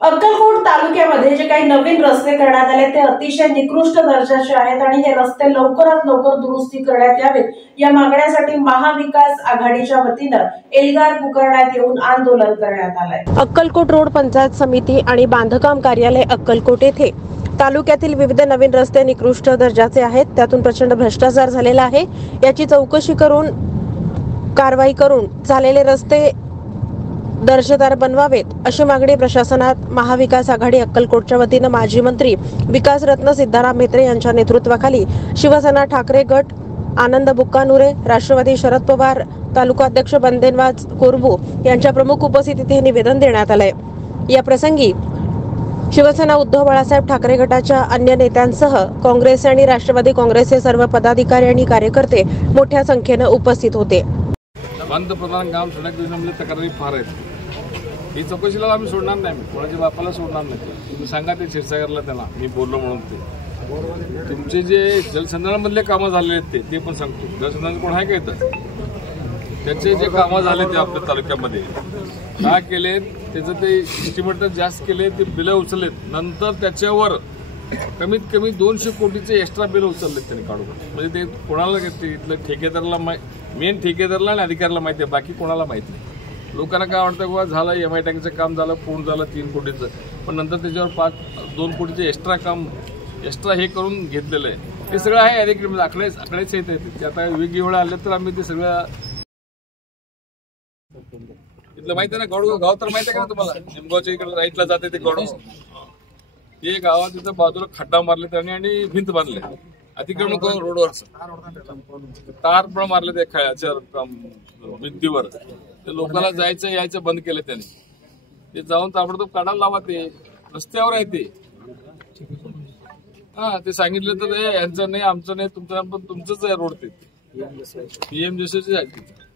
अक्कलकोट तालुक्यामध्ये जे काही नवीन रस्ते करण्यात आले ते अतिशय निकृष्ट दर्जाचे आहेत आणि हे रस्ते लवकरात लवकर दुरुस्ती करण्यात यावेत या मागण्यासाठी महाविकास आघाडीच्या वतीनं एल्गार पुकारण्यात येऊन आंदोलन करण्यात आलंय। अक्कलकोट रोड पंचायत समिती आणि बांधकाम कार्यालय अक्कलकोट येथे तालुक्यातील विविध नवीन रस्ते निकृष्ट दर्जाचे आहेत, त्यातून प्रचंड भ्रष्टाचार झालेला आहे। याची चौकशी करून कारवाई करून झालेले रस्ते दर्जेदार बनवावेत अशी मागणी प्रशासनात महाविकास आघाडी अक्कलकोटच्या वतीनं माजी मंत्री विकासरत्न सिद्धाराम म्हेत्रे यांच्या नेतृत्वाखाली शिवसेना ठाकरे गट, आनंद बुक्कानुरे, राष्ट्रवादी शरद पवार तालुका अध्यक्ष बंदेनवाज कोरबू यांच्या प्रमुख उपस्थितीत हे निवेदन देण्यात आलंय। या प्रसंगी शिवसेना उद्धव बाळासाहेब ठाकरे गटाच्या अन्य नेत्यांसह काँग्रेस आणि राष्ट्रवादी काँग्रेसचे सर्व पदाधिकारी आणि कार्यकर्ते मोठ्या संख्येने उपस्थित होते। पंतप्रधान काम सडक योजनेमध्ये तक्रारी फार आहेत। ही चौकशीला आम्ही सोडणार नाही, कोणाच्या बापाला सोडणार नाही। तुम्ही सांगा ते क्षीरसागरला त्यांना मी बोललो म्हणून ते तुमचे जे जलसंधारणामधले कामं झालेले आहेत ते पण सांगतो। जलसंधारण कोण आहे का इथं? त्याचे जे कामं झाले ते आपल्या तालुक्यामध्ये काय केले, त्याचं ते एस्टिमेट जास्त केले, ते बिलं उचललेत, नंतर त्याच्यावर कमीत कमी 200 कोटीचे एक्स्ट्रा बिल उचललेत त्यांनी काढून। म्हणजे ते कोणाला इथलं ठेकेदाराला मेन ठेकेदाराला आणि अधिकाऱ्याला माहिती आहे, बाकी कोणाला माहिती नाही। लोकांना काय वाटतं बाबा झालं एमआय टँकचं काम झालं, पूर्ण झालं 3 कोटीचं, पण नंतर त्याच्यावर 2 कोटीचे एक्स्ट्रा हे करून घेतलेलं आहे। ते सगळं आहे अधिकृत आकडेच येत आहेत। ते आता वेगवेगळे आले तर आम्ही ते सगळं इथलं माहिती आहे ना, गाव तर माहिती आहे का तुम्हाला? निमगावच्या इकडे राईटला जाते ते गाव, ते गावात तिथं बाजूला खड्डा मारले त्यांनी आणि भिंत बांधले अतिक्रमण करून रोडवर तार पण मारले ते खेळाच्या भिंतीवर। ते लोकांना जायचं यायचं बंद केलं त्यांनी। ते जाऊन ताबडतोब काढायला लावा, ते रस्त्यावर आहे ते। ते सांगितलं तर यांचं नाही आमचं नाही तुमचं, पण तुमचंच आहे रोड, ते पीएमजेसीचे आहे ठीक आहे।